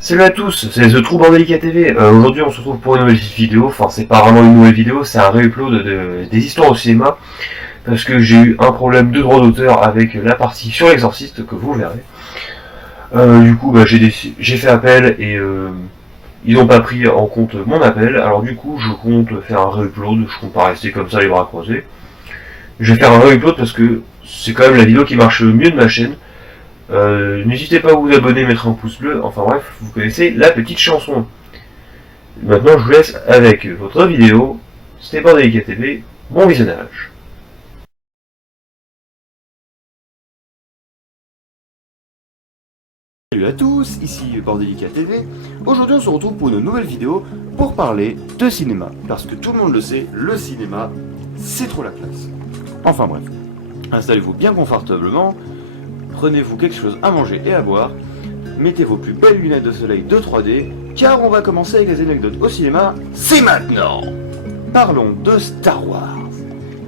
Salut à tous, c'est The True Bordelica TV. Aujourd'hui on se retrouve pour une nouvelle vidéo, enfin c'est pas vraiment une nouvelle vidéo, c'est un réupload des histoires au cinéma, parce que j'ai eu un problème de droit d'auteur avec la partie sur l'exorciste que vous verrez. Du coup j'ai fait appel et ils n'ont pas pris en compte mon appel, alors du coup je compte faire un réupload, je compte pas rester comme ça les bras croisés. Je vais faire un réupload parce que c'est quand même la vidéo qui marche le mieux de ma chaîne. N'hésitez pas à vous abonner, mettre un pouce bleu, enfin bref, vous connaissez la petite chanson. Maintenant, je vous laisse avec votre vidéo. C'était Bordelica TV, bon visionnage. Salut à tous, ici Bordelica TV. Aujourd'hui on se retrouve pour une nouvelle vidéo pour parler de cinéma. Parce que tout le monde le sait, le cinéma, c'est trop la classe. Enfin bref, installez-vous bien confortablement, prenez-vous quelque chose à manger et à boire, mettez vos plus belles lunettes de soleil de 3D, car on va commencer avec les anecdotes au cinéma, c'est maintenant. Parlons de Star Wars.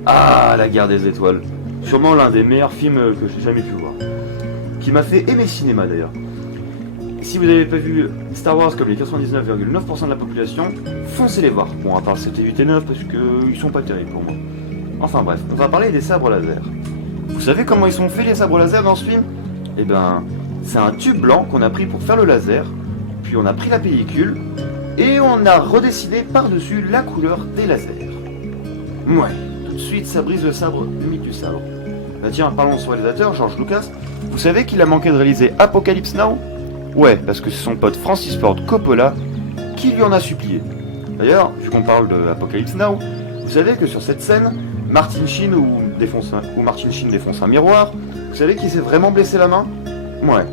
Ah, la guerre des étoiles. Sûrement l'un des meilleurs films que j'ai jamais pu voir. Qui m'a fait aimer le cinéma d'ailleurs. Si vous n'avez pas vu Star Wars comme les 99,9% de la population, foncez les voir. Bon, à part le 7 et 8 et 9 parce qu'ils sont pas terribles pour moi. Enfin bref, on va parler des sabres laser. Vous savez comment ils sont faits les sabres laser dans ce film? Eh ben, c'est un tube blanc qu'on a pris pour faire le laser, puis on a pris la pellicule, et on a redessiné par-dessus la couleur des lasers. Ouais, tout de suite ça brise le sabre, le mythe du sabre. Bah tiens, parlons de son réalisateur, George Lucas. Vous savez qu'il a manqué de réaliser Apocalypse Now? Ouais, parce que c'est son pote Francis Ford Coppola qui lui en a supplié. D'ailleurs, vu qu'on parle de Apocalypse Now, vous savez que sur cette scène, Martin Sheen défonce un miroir, vous savez qui s'est vraiment blessé la main? Ouais.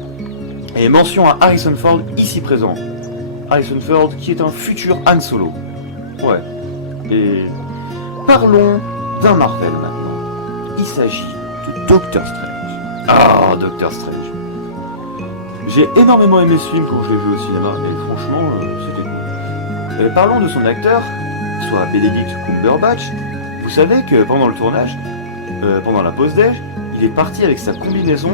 Et mention à Harrison Ford ici présent. Harrison Ford qui est un futur Han Solo. Ouais. Et parlons d'un Marvel maintenant. Il s'agit de Doctor Strange. Ah, Doctor Strange. J'ai énormément aimé ce film quand je l'ai vu au cinéma, et franchement, c'était cool. Parlons de son acteur, soit Benedict Cumberbatch. Vous savez que pendant le tournage, pendant la pause déj, il est parti avec sa combinaison,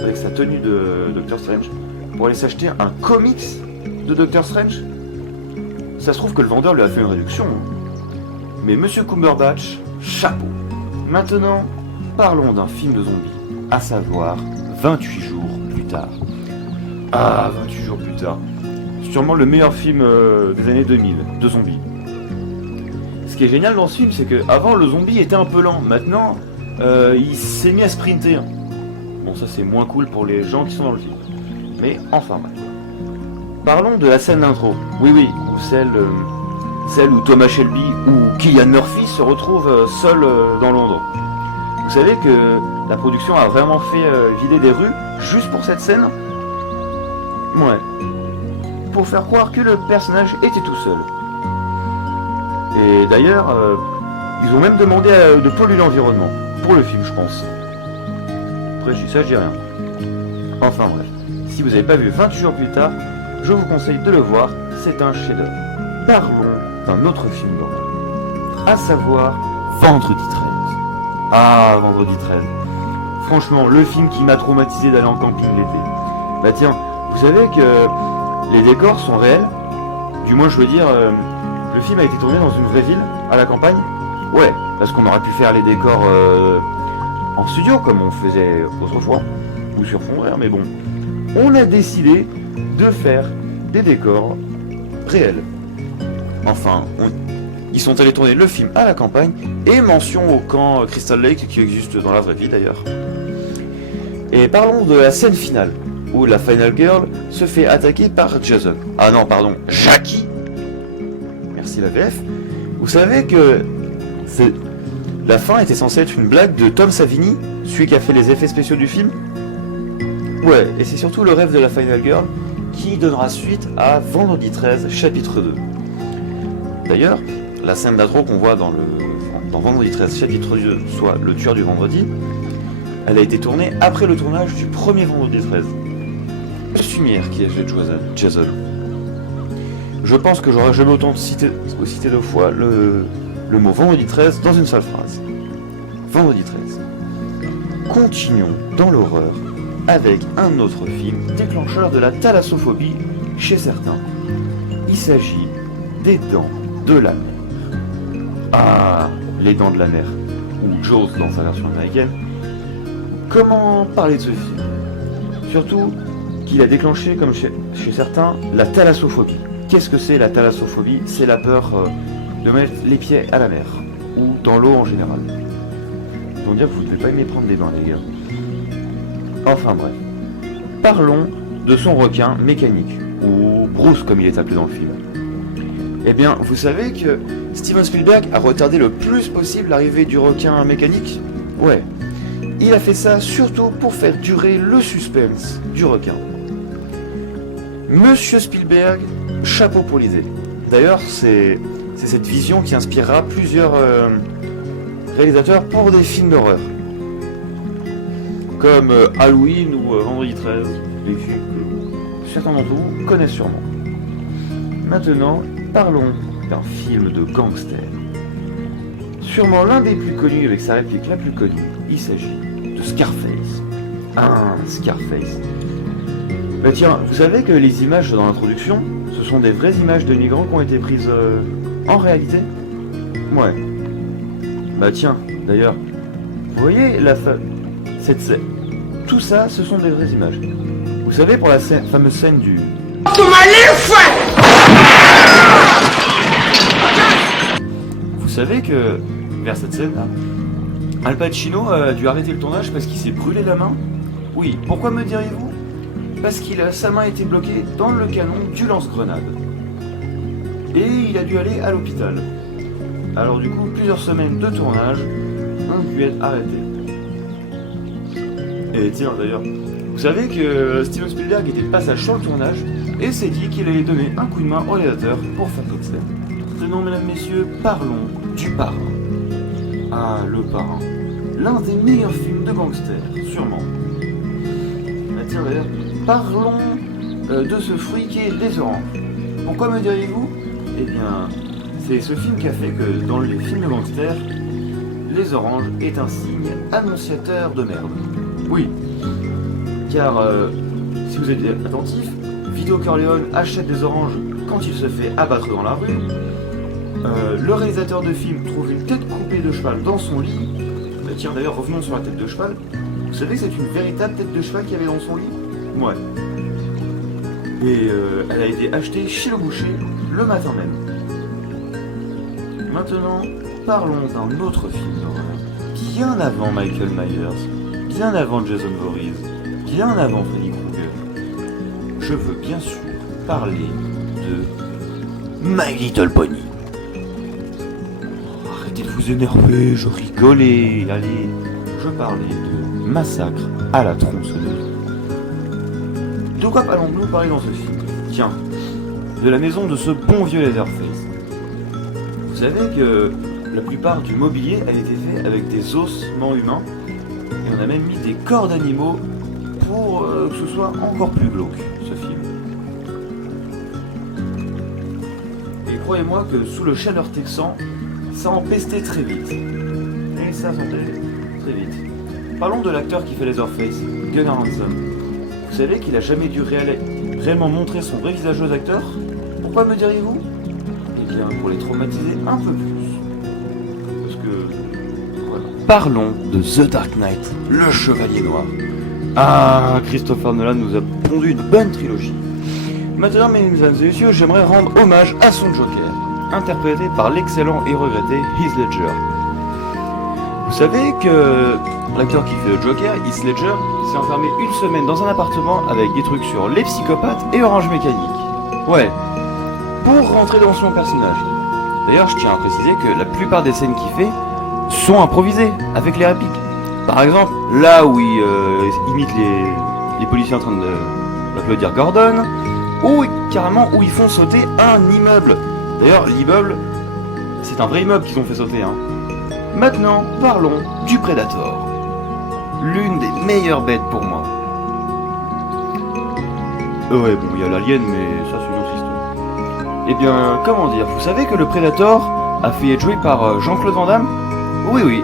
avec sa tenue de Doctor Strange, pour aller s'acheter un comics de Doctor Strange. Ça se trouve que le vendeur lui a fait une réduction. Mais Monsieur Cumberbatch, chapeau. Maintenant, parlons d'un film de zombies, à savoir 28 jours plus tard. Ah, 28 jours plus tard. Sûrement le meilleur film des années 2000, de zombies. Ce qui est génial dans ce film, c'est que avant le zombie était un peu lent. Maintenant, il s'est mis à sprinter. Bon, ça c'est moins cool pour les gens qui sont dans le film. Mais enfin, bref. Parlons de la scène d'intro. Oui, ou celle où Thomas Shelby ou Cillian Murphy se retrouvent seuls dans Londres. Vous savez que la production a vraiment fait vider des rues juste pour cette scène? Ouais. Pour faire croire que le personnage était tout seul. Et d'ailleurs, ils ont même demandé de polluer l'environnement. Pour le film, je pense. Après, je dis ça, je dis rien. Enfin bref. Si vous n'avez pas vu 28 jours plus tard, je vous conseille de le voir. C'est un chef-d'œuvre. Parlons d'un autre film d'horreur. À savoir Vendredi 13. Ah, Vendredi 13. Franchement, le film qui m'a traumatisé d'aller en camping l'été. Bah tiens, vous savez que les décors sont réels? Du moins, je veux dire, le film a été tourné dans une vraie ville, à la campagne? Ouais, parce qu'on aurait pu faire les décors en studio, comme on faisait autrefois, ou sur fond vert, mais bon. On a décidé de faire des décors réels. Enfin, ils sont allés tourner le film à la campagne, et mention au camp Crystal Lake, qui existe dans la vraie vie d'ailleurs. Et parlons de la scène finale, où la Final Girl se fait attaquer par Jason. Ah non, pardon, Jackie. Merci la VF. Vous savez que la fin était censée être une blague de Tom Savini, celui qui a fait les effets spéciaux du film. Ouais, et c'est surtout le rêve de la Final Girl qui donnera suite à Vendredi 13, chapitre 2. D'ailleurs, la scène d'intro qu'on voit dans Vendredi 13, chapitre 2, soit le tueur du vendredi, elle a été tournée après le tournage du premier Vendredi 13. Sumière qui a joué Jason. Je pense que j'aurais jamais autant cité deux fois le mot Vendredi 13 dans une seule phrase. Vendredi 13. Continuons dans l'horreur avec un autre film déclencheur de la thalassophobie chez certains, il s'agit des dents de la mer. Ah, les dents de la mer, ou Jaws dans sa version américaine. Comment parler de ce film? Surtout qu'il a déclenché, comme chez certains, la thalassophobie. Qu'est-ce que c'est la thalassophobie? C'est la peur de mettre les pieds à la mer, ou dans l'eau en général. Ils vont dire que vous ne devez pas aimer prendre des bains, les gars. Enfin bref. Parlons de son requin mécanique, ou Bruce comme il est appelé dans le film. Eh bien, vous savez que Steven Spielberg a retardé le plus possible l'arrivée du requin mécanique? Ouais. Il a fait ça surtout pour faire durer le suspense du requin. Monsieur Spielberg, chapeau pour l'idée. D'ailleurs, c'est cette vision qui inspirera plusieurs réalisateurs pour des films d'horreur. Comme Halloween ou Vendredi 13, des films que certains d'entre vous connaissent sûrement. Maintenant, parlons d'un film de gangster. Sûrement l'un des plus connus avec sa réplique la plus connue, il s'agit de Scarface. Ah, Scarface. Bah tiens, vous savez que les images dans l'introduction, ce sont des vraies images de migrants qui ont été prises en réalité? Ouais. Bah tiens, d'ailleurs, vous voyez cette scène? Tout ça, ce sont des vraies images. Vous savez, pour la fameuse scène du... Vous savez que, vers cette scène-là, Al Pacino a dû arrêter le tournage parce qu'il s'est brûlé la main? Oui, pourquoi me diriez-vous? Parce que sa main était bloquée dans le canon du lance-grenade. Et il a dû aller à l'hôpital. Alors du coup, plusieurs semaines de tournage ont dû être arrêtées. Et tiens d'ailleurs, vous savez que Steven Spielberg était de passage sur le tournage et s'est dit qu'il allait donner un coup de main au réalisateur pour faire cette scène. Maintenant, mesdames, messieurs, parlons du Parrain. Ah, le Parrain. L'un des meilleurs films de gangsters, sûrement. Ah, tiens d'ailleurs, parlons de ce fruit qui est les oranges. Pourquoi me diriez-vous? Eh bien, c'est ce film qui a fait que dans les films de gangsters, les oranges est un signe annonciateur de merde. Oui, car si vous êtes attentif, Vito Corleone achète des oranges quand il se fait abattre dans la rue. Le réalisateur de film trouve une tête coupée de cheval dans son lit. Tiens d'ailleurs, revenons sur la tête de cheval. Vous savez que c'est une véritable tête de cheval qu'il y avait dans son lit? Ouais. Et elle a été achetée chez le boucher le matin même. Maintenant, parlons d'un autre film d'horreur. Bien avant Michael Myers, bien avant Jason Voorhees, bien avant Freddy Krueger. Je veux bien sûr parler de My Little Pony. Oh, arrêtez de vous énerver, je rigolais. Allez, je parlais de Massacre à la tronçonneuse. De quoi allons-nous parler dans ce film? Tiens, de la maison de ce bon vieux Leatherface. Vous savez que la plupart du mobilier a été fait avec des ossements humains et on a même mis des corps d'animaux pour que ce soit encore plus glauque, ce film. Et croyez-moi que sous le chaleur texan, ça empestait très vite. Et ça sentait très vite. Parlons de l'acteur qui fait Leatherface, Gunnar Hansen. Vous savez qu'il a jamais dû réellement montrer son vrai visage aux acteurs? Pourquoi me diriez-vous? Eh bien, pour les traumatiser un peu plus. Parce que... voilà. Parlons de The Dark Knight, le Chevalier Noir. Ah, Christopher Nolan nous a pondu une bonne trilogie. Maintenant, mesdames et messieurs, j'aimerais rendre hommage à son Joker, interprété par l'excellent et regretté Heath Ledger. Vous savez que l'acteur qui fait le Joker, Heath Ledger, s'est enfermé une semaine dans un appartement avec des trucs sur les psychopathes et Orange Mécanique. Ouais, pour rentrer dans son personnage. D'ailleurs, je tiens à préciser que la plupart des scènes qu'il fait sont improvisées, avec les répliques. Par exemple, là où il imite les policiers en train d'applaudir Gordon, ou carrément où ils font sauter un immeuble. D'ailleurs, l'immeuble, c'est un vrai immeuble qu'ils ont fait sauter, hein. Maintenant, parlons du Predator. L'une des meilleures bêtes pour moi. Ouais, bon, il y a l'alien, mais ça, c'est une autre histoire. Eh bien, comment dire, vous savez que le Predator a fait être joué par Jean-Claude Van Damme? Oui, oui.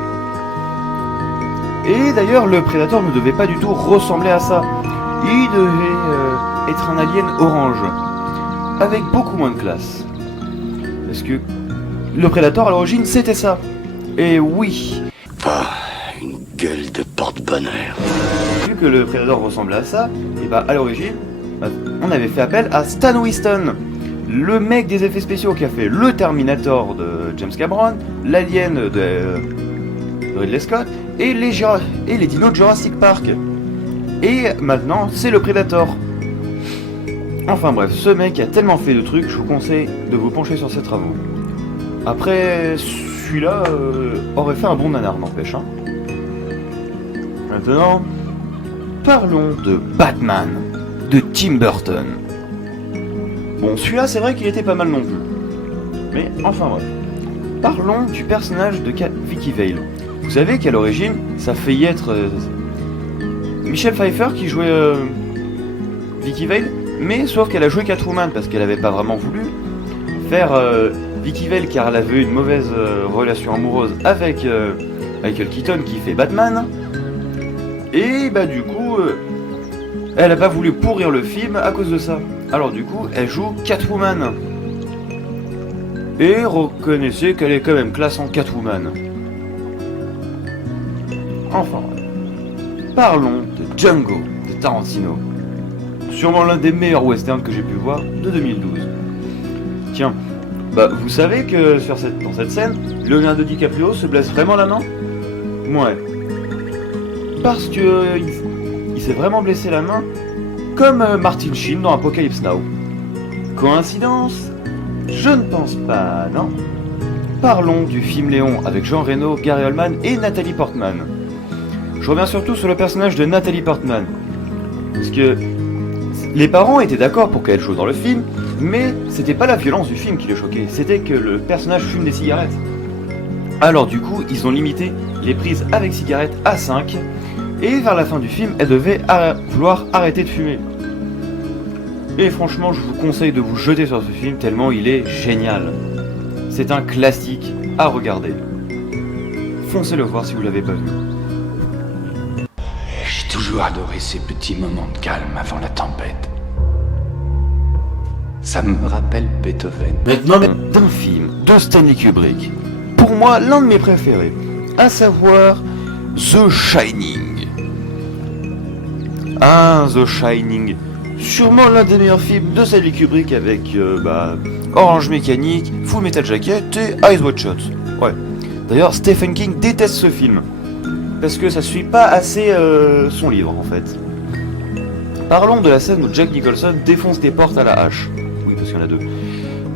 Et d'ailleurs, le Predator ne devait pas du tout ressembler à ça. Il devait être un alien orange. avec beaucoup moins de classe. Parce que le Predator à l'origine c'était ça. Et oui, Une gueule de porte-bonheur. vu que le Predator ressemble à ça, et bah à l'origine, on avait fait appel à Stan Winston, le mec des effets spéciaux qui a fait le Terminator de James Cameron, l'Alien de Ridley Scott, et les dinos de Jurassic Park. Et maintenant, c'est le Predator. Enfin bref, ce mec a tellement fait de trucs, je vous conseille de vous pencher sur ses travaux. Après, celui-là aurait fait un bon nanar, n'empêche. Hein. Maintenant, parlons de Batman, de Tim Burton. Bon, celui-là, c'est vrai qu'il était pas mal non plus. Mais enfin bref. Parlons du personnage de Vicky Vale. Vous savez qu'à l'origine, ça faillit être Michelle Pfeiffer qui jouait Vicky Vale, mais sauf qu'elle a joué Catwoman parce qu'elle avait pas vraiment voulu faire Vicky Vale car elle avait eu une mauvaise relation amoureuse avec Michael Keaton qui fait Batman. Et bah du coup, elle a pas voulu pourrir le film à cause de ça. Alors du coup, elle joue Catwoman. Et reconnaissez qu'elle est quand même classe en Catwoman. Enfin, parlons de Django de Tarantino. Sûrement l'un des meilleurs westerns que j'ai pu voir de 2012. Tiens, bah vous savez que dans cette scène, Leonardo DiCaprio se blesse vraiment la main? Ouais. Parce que il s'est vraiment blessé la main comme Martin Sheen dans Apocalypse Now. Coïncidence? Je ne pense pas, non. Parlons du film Léon avec Jean Reno, Gary Oldman et Nathalie Portman. Je reviens surtout sur le personnage de Nathalie Portman. Parce que les parents étaient d'accord pour qu'elle joue dans le film, mais c'était pas la violence du film qui les choquait, c'était que le personnage fume des cigarettes. Alors du coup, ils ont limité les prises avec cigarettes à 5, et vers la fin du film, elle devait vouloir arrêter de fumer. Et franchement, je vous conseille de vous jeter sur ce film tellement il est génial. C'est un classique à regarder. Foncez le voir si vous l'avez pas vu. J'ai toujours adoré ces petits moments de calme avant la tempête. Ça me rappelle Beethoven. Maintenant, d'un film de Stanley Kubrick. Pour moi, l'un de mes préférés. À savoir The Shining. Ah, The Shining. Sûrement l'un des meilleurs films de Stanley Kubrick avec Orange Mécanique, Full Metal Jacket et Eyes Wide Shut. Ouais. D'ailleurs, Stephen King déteste ce film. Parce que ça suit pas assez son livre en fait. Parlons de la scène où Jack Nicholson défonce des portes à la hache. Oui, parce qu'il y en a deux.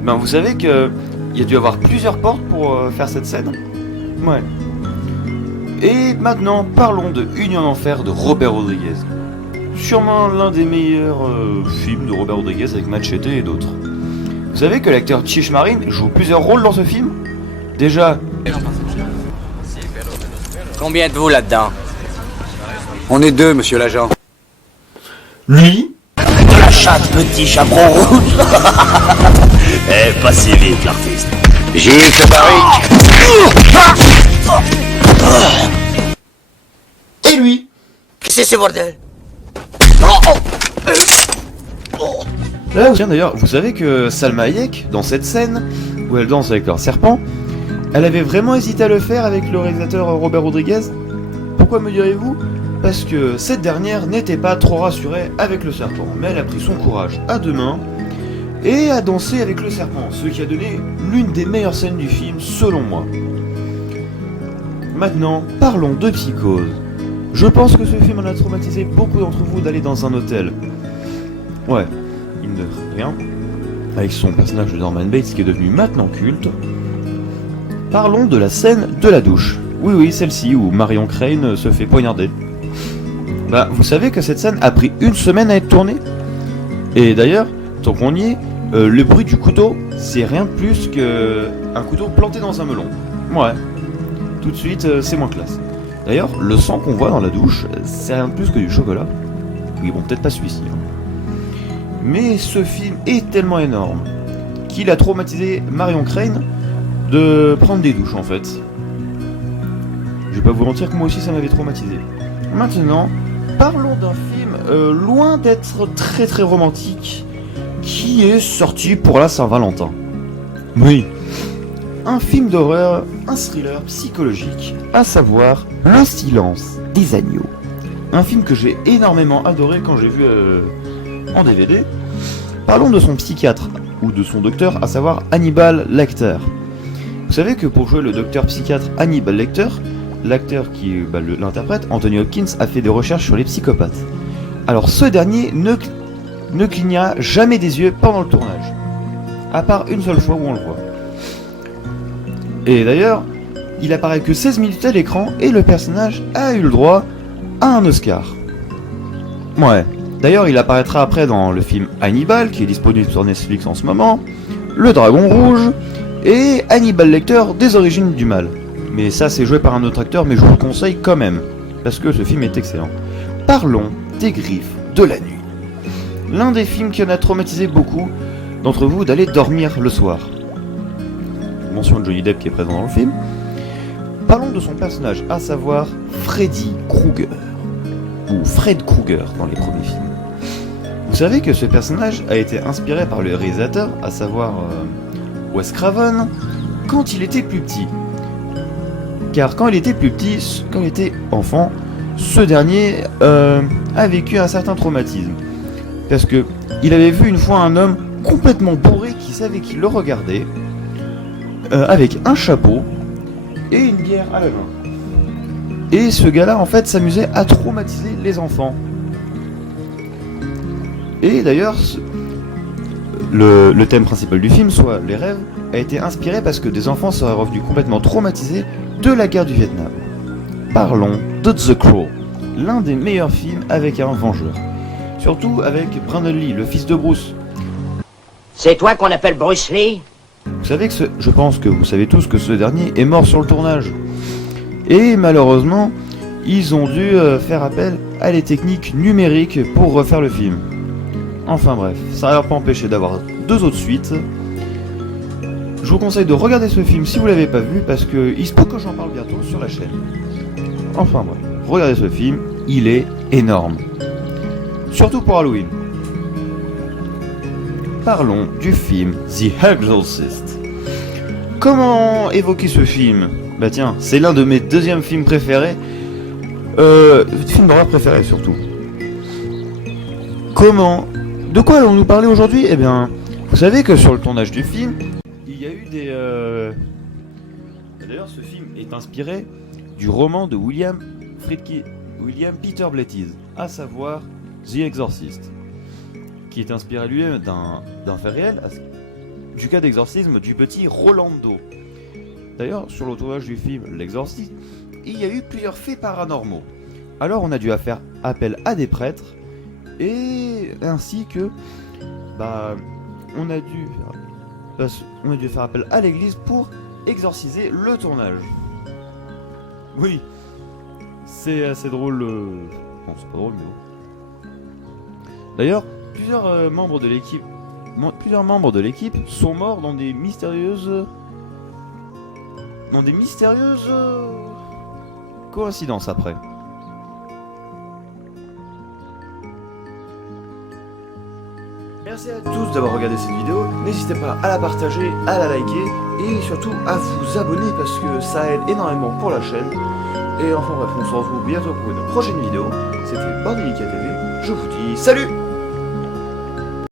Ben, vous savez qu'il y a dû avoir plusieurs portes pour faire cette scène. Ouais. Et maintenant, parlons de Union d'Enfer de Robert Rodriguez. Sûrement l'un des meilleurs films de Robert Rodriguez avec Machete et d'autres. Vous savez que l'acteur Chish Marine joue plusieurs rôles dans ce film? Déjà... Combien êtes-vous là-dedans? On est deux, monsieur l'agent. Lui, De la chatte, petit chaperon rouge. Eh, pas si vite, l'artiste. Gilles Barrique. et lui. Qu'est-ce que c'est ce bordel? Là, tiens d'ailleurs, vous savez que Salma Hayek, dans cette scène où elle danse avec leur serpent, elle avait vraiment hésité à le faire avec le réalisateur Robert Rodriguez. Pourquoi me direz-vous? Parce que cette dernière n'était pas trop rassurée avec le serpent, mais elle a pris son courage à deux mains et a dansé avec le serpent, ce qui a donné l'une des meilleures scènes du film selon moi. Maintenant, parlons de Psychose. Je pense que ce film en a traumatisé beaucoup d'entre vous d'aller dans un hôtel. Ouais, il ne rien. Avec son personnage de Norman Bates qui est devenu maintenant culte. Parlons de la scène de la douche. Oui, celle-ci où Marion Crane se fait poignarder. Bah, vous savez que cette scène a pris 1 semaine à être tournée? Et d'ailleurs, tant qu'on y est, le bruit du couteau, c'est rien de plus qu'un couteau planté dans un melon. Ouais. Tout de suite, c'est moins classe. D'ailleurs, le sang qu'on voit dans la douche, c'est rien de plus que du chocolat. Oui, bon, peut-être pas celui-ci. Hein. Mais ce film est tellement énorme qu'il a traumatisé Marion Crane de prendre des douches en fait. Je vais pas vous mentir que moi aussi ça m'avait traumatisé. Maintenant, parlons d'un film loin d'être très romantique, qui est sorti pour la Saint-Valentin. Oui, un film d'horreur, un thriller psychologique, à savoir Le silence des agneaux. Un film que j'ai énormément adoré quand j'ai vu en DVD. Parlons de son psychiatre, ou de son docteur, à savoir Hannibal Lecter. Vous savez que pour jouer le docteur psychiatre Hannibal Lecter, l'acteur qui l'interprète, Anthony Hopkins, a fait des recherches sur les psychopathes. Alors ce dernier ne cligna jamais des yeux pendant le tournage, à part une seule fois où on le voit. Et d'ailleurs, il apparaît que 16 minutes à l'écran et le personnage a eu le droit à un Oscar. Ouais. D'ailleurs, il apparaîtra après dans le film Hannibal, qui est disponible sur Netflix en ce moment, Le Dragon Rouge, et Hannibal Lecter des origines du mal. Mais ça, c'est joué par un autre acteur, mais je vous le conseille quand même, parce que ce film est excellent. Parlons des Griffes de la nuit. L'un des films qui en a traumatisé beaucoup d'entre vous d'aller dormir le soir. Mention de Johnny Depp qui est présent dans le film. Parlons de son personnage, à savoir Freddy Krueger, ou Fred Krueger dans les premiers films. Vous savez que ce personnage a été inspiré par le réalisateur, à savoir Wes Craven, quand il était plus petit. Car quand il était plus petit, quand il était enfant, ce dernier a vécu un certain traumatisme. Parce que il avait vu une fois un homme complètement bourré qui savait qu'il le regardait, avec un chapeau et une bière à la main. Et ce gars-là, en fait, s'amusait à traumatiser les enfants. Et d'ailleurs, le thème principal du film, soit les rêves, a été inspiré parce que des enfants seraient revenus complètement traumatisés de la guerre du Vietnam. Parlons de The Crow, l'un des meilleurs films avec un vengeur. Surtout avec Brandon Lee, le fils de Bruce. C'est toi qu'on appelle Bruce Lee? Vous savez que je pense que vous savez tous que ce dernier est mort sur le tournage. Et malheureusement, ils ont dû faire appel à les techniques numériques pour refaire le film. Enfin bref, ça n'a pas empêché d'avoir 2 autres suites. Je vous conseille de regarder ce film si vous l'avez pas vu, parce que il se peut que j'en parle bientôt sur la chaîne. Enfin bref, regardez ce film, il est énorme. Surtout pour Halloween. Parlons du film The Exorcist. Comment évoquer ce film? Bah tiens, c'est l'un de mes deuxièmes films préférés. Film d'horreur préféré surtout. Comment? De quoi allons-nous parler aujourd'hui? Eh bien, vous savez que sur le tournage du film, il y a eu des... D'ailleurs, ce film est inspiré du roman de William Peter Blatty, à savoir The Exorcist, qui est inspiré lui-même d'un fait réel, du cas d'exorcisme du petit Rolando. D'ailleurs, sur le tournage du film L'Exorciste, il y a eu plusieurs faits paranormaux. Alors on a dû faire appel à des prêtres, et ainsi que on a dû faire appel à l'église pour exorciser le tournage. Oui, c'est assez drôle. Non, c'est pas drôle, mais bon. D'ailleurs, plusieurs membres de l'équipe sont morts dans des mystérieuses coïncidences après. Merci à tous d'avoir regardé cette vidéo, n'hésitez pas à la partager, à la liker et surtout à vous abonner parce que ça aide énormément pour la chaîne. Et enfin bref, on se retrouve bientôt pour une prochaine vidéo. C'était Bordelica TV, je vous dis salut!